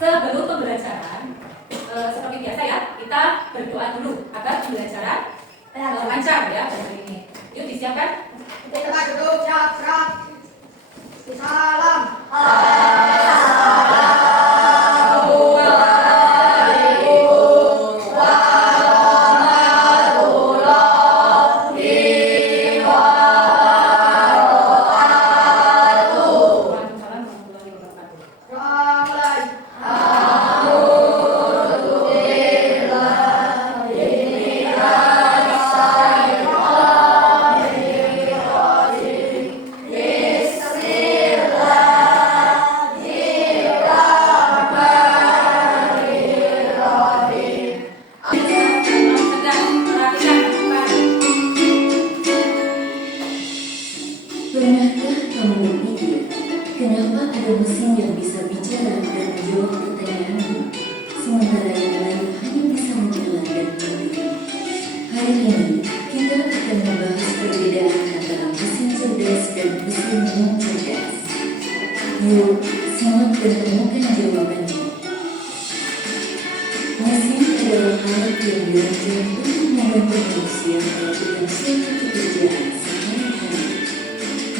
Sebelum pembelajaran, seperti biasa ya, kita berdoa dulu agar pembelajaran lancar ya hari ini. Yuk disiapkan. Kita duduk, siap. Salam. Pernahkah kamu berpikir, kenapa ada mesin yang bisa bicara dan menjawab pertanyaanmu, sementara yang lain hanya bisa mendengar dan mengerti? Hari ini, kita akan membahas perbedaan antara mesin cerdas dan mesin non cerdas. Yuk, simak dan temukan jawabannya. Mesin adalah alat yang dirancang untuk membantu manusia melakukan suatu pekerjaan sehari-hari.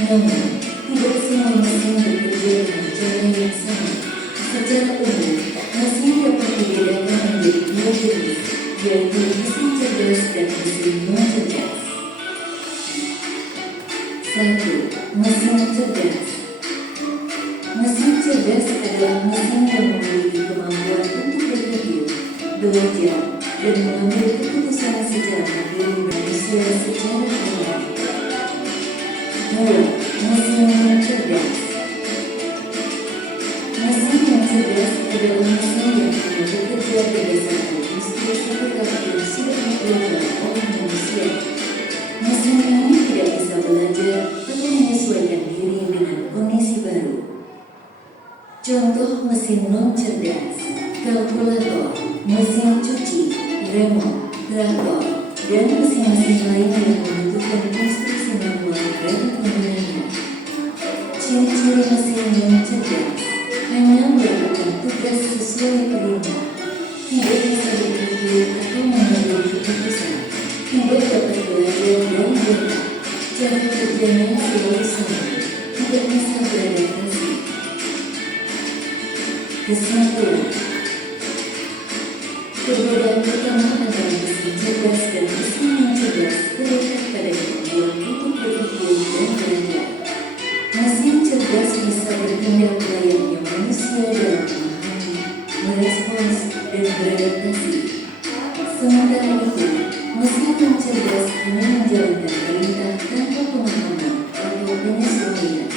Namun, tidak semua mesin bekerja dengan cara yang sama. Secara umum, mesin dapat dibedakan menjadi dua jenis, yaitu mesin cerdas dan mesin non cerdas. 1. Mesin cerdas. Mesin cerdas adalah mesin yang memiliki kemampuan untuk berpikir, belajar, dan mengambil keputusan secara mandiri manusia secara otomatis. 2. Mesin yang cerdas. Mesin yang cerdas adalah mesin yang hanya bekerja berdasarkan instruksi tetap yang sudah diberikan oleh manusia. Mesin ini tidak bisa belajar atau menyesuaikan diri dengan kondisi baru. Contoh mesin non cerdas: kalkulator, mesin cuci, remote, traktor, dan mesin-mesin lain yang membutuhkan instruksi manual dari penggunanya. Ciri-ciri mesin yang cerdas: hanya melakukan tugas sesuai perintah, tidak bisa berpikir atau mengambil keputusan, tidak dapat belajar dan bergerak, cara kerjanya selalu sama, tidak bisa beradaptasi. Kesimpulan: perbedaan pertama antara mesin cerdas dan mesin non cerdas terletak pada kemampuan untuk berpikir dan belajar. Mesin cerdas bisa bertindak layaknya manusia dalam memahami, merespons, dan beradaptasi. Sementara itu, mesin non cerdas hanya menjalankan perintah tanpa pemahaman atau penyesuaian.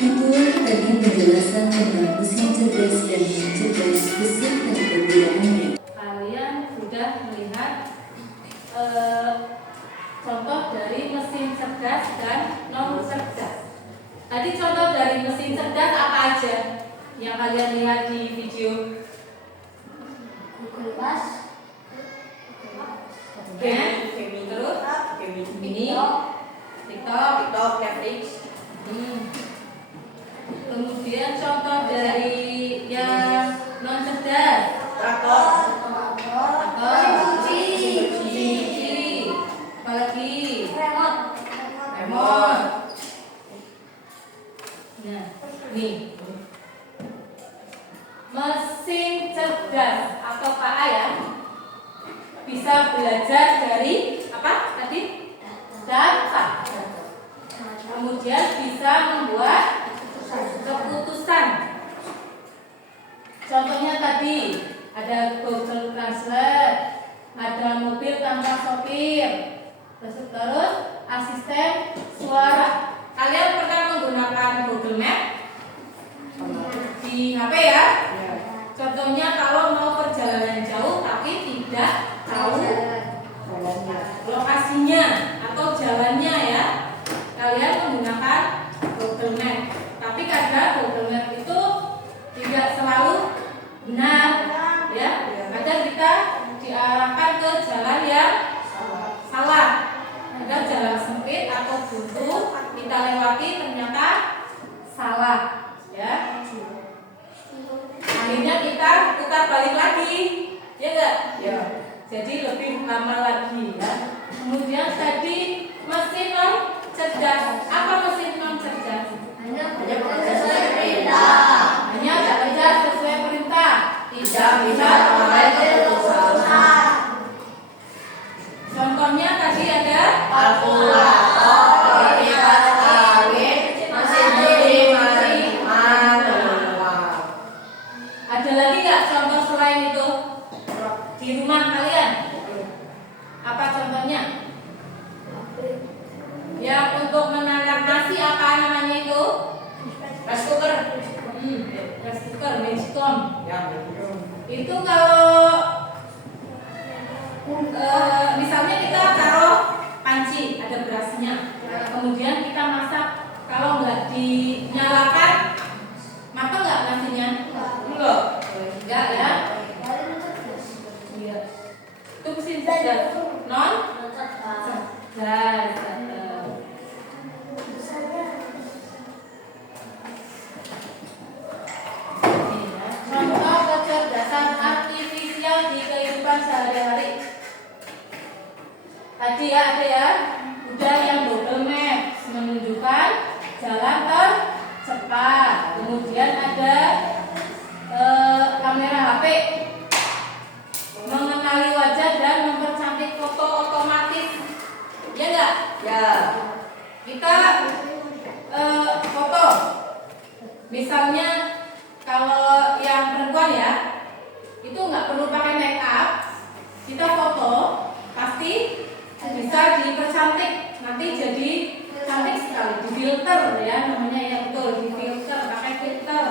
Itulah tadi penjelasan tentang mesin cerdas dan non cerdas beserta perbedaannya. Kalian sudah melihat contoh dari mesin cerdas dan non cerdas. Tadi contoh dari mesin cerdas apa aja yang kalian lihat di video? Google Class. Terus ini TikTok, Netflix. Kemudian contoh dari yang non cerdas, traktor, cuci, apalagi remote. Nah, nih mesin cerdas atau PA ya, bisa belajar dari apa tadi? Data. Kemudian bisa membuat keputusan. Contohnya tadi ada Google Translate, ada mobil tanpa sopir, terus asisten suara. Kalian pernah menggunakan Google Map di HP ya? Contohnya kalau mau perjalanan jauh tapi tidak tahu lokasinya atau jalannya ya, kalian menggunakan Google Map. lagi ternyata salah, ya. Akhirnya kita putar balik lagi, ya enggak? Ya. Jadi lebih lama lagi, ya. Kemudian tadi mesin non cerdas. Apa mesin non cerdas? Hanya bekerja sesuai perintah. Hanya bekerja sesuai perintah. Tidak bisa mengambil keputusan. Contohnya tadi ada Kalkulator, perhitungan kawin, mesin cuci, mesin manual. Ada lagi nggak contoh selain itu di rumah kalian? Apa contohnya? Yang untuk menanak nasi apa namanya itu? Rice cooker. Rice cooker, magicom. Ya, Itu kalau misalnya kita taruh panci, ada berasnya, kemudian kita masak, kalau nggak dinyalakan, matang nggak nasinya? Enggak ya? Iya. Itu mesin cerdas, non? Cerdas. Contoh kecerdasan artifisial di kehidupan sehari-hari. Tadi ya ada ya, udah yang Google Maps menunjukkan jalan tercepat. Kemudian ada kamera HP mengenali wajah dan mempercantik foto otomatis. Ya enggak? ya. Kita foto. Misalnya kalau yang perempuan ya, itu nggak perlu pakai make up. Kita foto pasti bisa dipercantik. Nanti jadi cantik sekali. Di filter ya namanya ya, betul, di filter, pakai filter.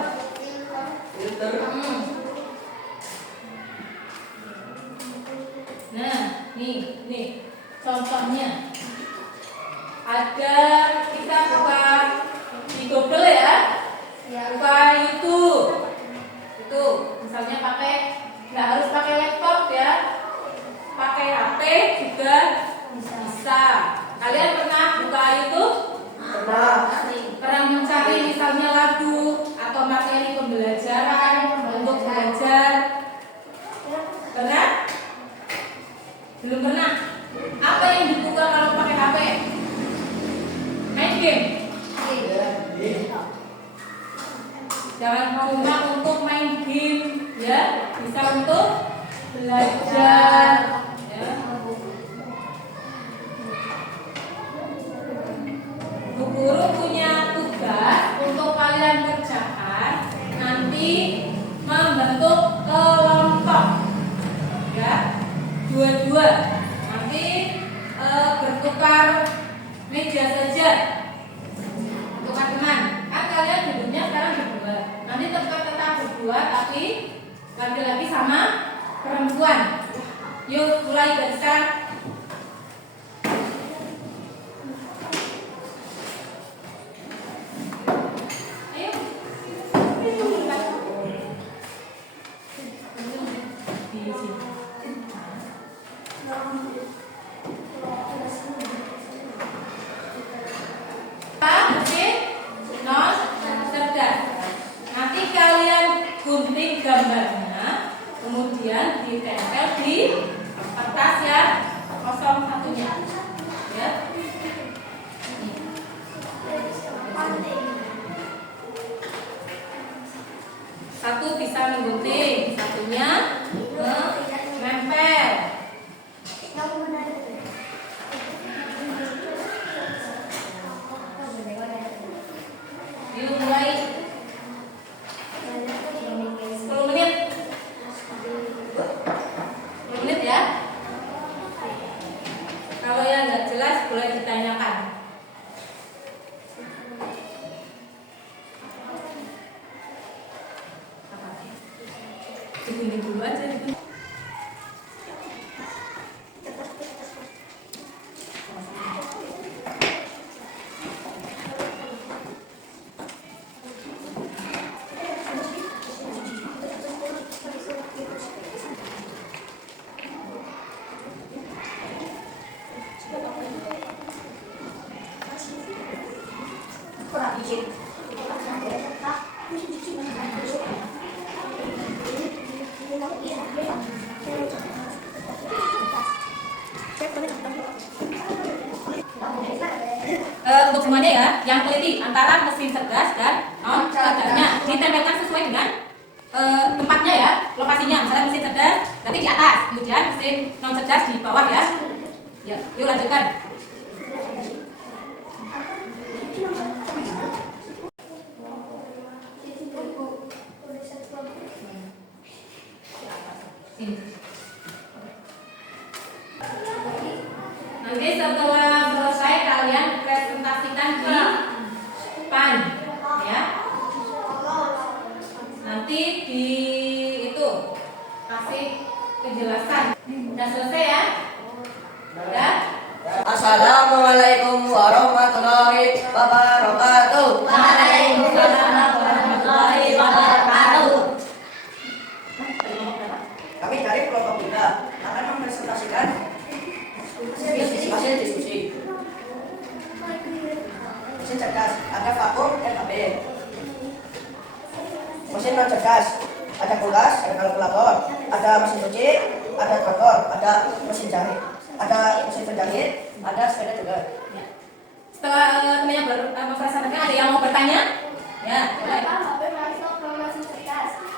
Nah, nih contohnya. Ada kita buka di Google ya. Buka YouTube. Itu misalnya pakai, nggak harus pakai laptop ya. Pakai HP juga bisa. Kalian pernah buka YouTube? Pernah mencari misalnya lagu atau materi pembelajaran untuk belajar? Pernah? Belum pernah? Apa yang dibuka kalau pakai HP? Main game? Jangan cuma untuk main game, ya, bisa untuk belajar. Ya. Bu guru punya tugas untuk kalian kerjakan, nanti membentuk kelompok, ya, dua-dua. Nanti bertukar meja saja, tukar teman. Kan kalian duduknya sekarang berdua. Nanti tetap berdua, tapi laki-laki sama perempuan. Yuk mulai dari sekarang. Ayo. Di sini. Mesin non cerdas. Nanti kalian gunting gambarnya, kemudian ditempel di kertas ya, kosong satunya. Ya. Satu bisa menggunting, satunya menempel. Yuk mulai. 10 menit. 10 menit ya. Kalau yang nggak jelas boleh ditanyakan. Digunting dulu aja. antara mesin cerdas dan non cerdasnya. Ditempelkan sesuai dengan tempatnya ya, lokasinya. Misalnya mesin cerdas nanti di atas, kemudian mesin non cerdas di bawah ya. Ya, yuk lanjutkan. Nanti setelah selesai kalian presentasikan di depan ya. Nanti di itu kasih penjelasan. Udah selesai ya? Udah? Assalamualaikum warahmatullahi wabarakatuh. Waalaikumsalam warahmatullahi wabarakatuh. Kami dari kelompok Bunda akan mempresentasikan hasil diskusi. Mesin cerdas ada vakum dan AB. Mesin non cerdas ada kulkas, ada kalkulator, ada mesin cuci, ada traktor, ada mesin jahit, ada mesin penjahit, ada sepeda juga. Setelah temannya mempresentasikan, ada yang mau bertanya? Ya, boleh.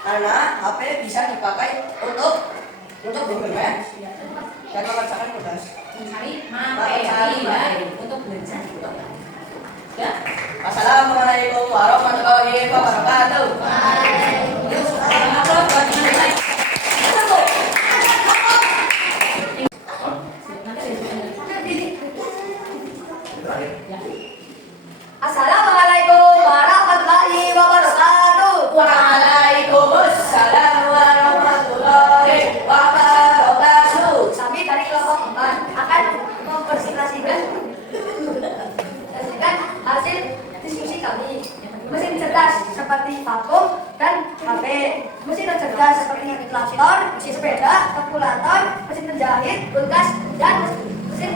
Karena HP bisa dipakai untuk Google Maps dan mengerjakan tugas. Mencari materi ya untuk belajar. Ya. Assalamualaikum warahmatullahi wabarakatuh. Upload buat teman lain. Assalamualaikum warahmatullahi wabarakatuh. Waalaikumsalam warahmatullahi wabarakatuh. Kami dari kelompok 4 akan mempresentasikan hasil diskusi kami. Mesin cerdas seperti vakum dan HP, mesin non cerdas seperti traktor, mesin sepeda, kalkulator, mesin penjahit, kulkas, dan mesin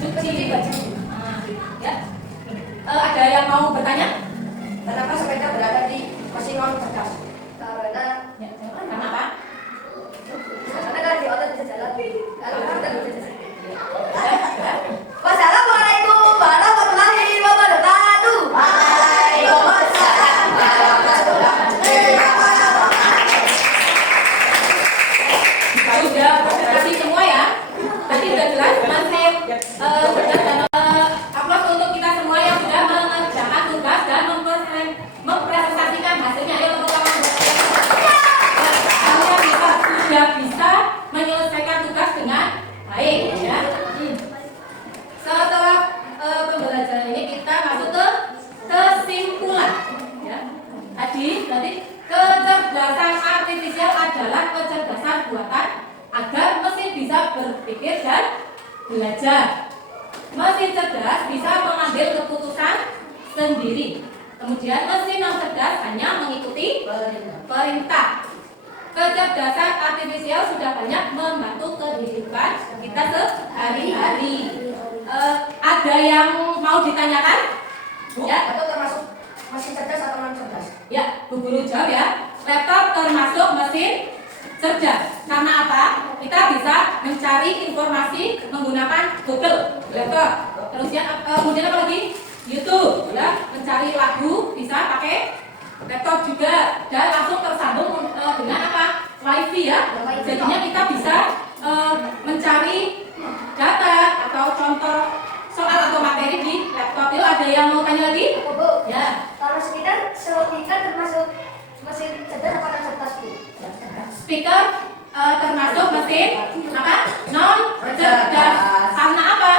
Cuci baju. Ya. Ada yang mau bertanya? Kenapa sepeda berada di mesin non cerdas? karena Ya. Karena apa? kan di otot bisa jalan. Kalau kita bisa jalan. Ya. Ya. Wassalamualaikum warahmatullahi wabarakatuh. Waalaikumsalam warahmatullahi wabarakatuh. Sudah presentasi semua ya. Tadi sudah jelas masih cerdas dan upload untuk kita semua yang sudah mengerjakan tugas dan mempresentasikan hasilnya. Ayo tepuk tangan buat kalian sudah bisa menyelesaikan tugas dengan baik ya. Setelah pembelajaran ini kita masuk ke kesimpulan ya. Nanti kecerdasan artifisial adalah kecerdasan buatan agar mesin bisa berpikir dan belajar. Mesin cerdas bisa mengambil keputusan sendiri. Kemudian mesin non cerdas hanya mengikuti perintah. Kecerdasan artifisial sudah banyak membantu kehidupan kita sehari-hari. Ada yang mau ditanyakan? Bu, Ya. itu termasuk mesin cerdas atau non cerdas? Ya, Bu Guru jawab ya. Laptop termasuk mesin cerdas. Karena apa? Kita bisa mencari informasi menggunakan Google, laptop. Terus ya, kemudian apa lagi? YouTube, ya. Mencari lagu bisa pakai laptop juga dan langsung tersambung dengan apa? Wifi ya. Jadinya kita bisa mencari data atau contoh soal atau materi di laptop. Itu ada yang mau tanya lagi? Bu, Ya. kalau sekitar selotika termasuk mesin cerdas apa non cerdas, Bu? Speaker termasuk mesin apa? Non cerdas. Karena apa?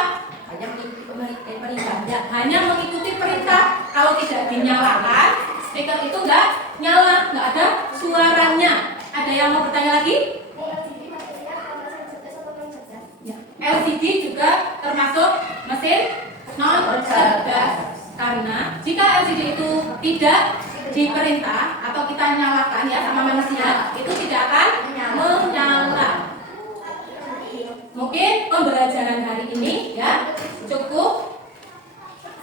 Hanya mengikuti perintah. Ya, hanya mengikuti perintah. Kalau tidak dinyalakan, speaker itu nggak nyala, nggak ada suaranya. Ada yang mau bertanya lagi? Ya. LCD juga termasuk mesin non cerdas. Karena jika LCD itu tidak diperintah atau kita nyalakan ya sama manusia, itu tidak akan menyala. Mungkin pembelajaran hari ini ya cukup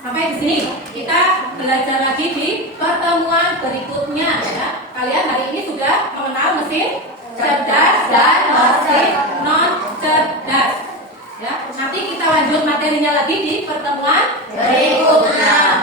sampai di sini. Kita belajar lagi di pertemuan berikutnya ya. Kalian hari ini sudah mengenal mesin cerdas dan mesin non cerdas. Ya, nanti kita lanjut materinya lagi di pertemuan berikutnya.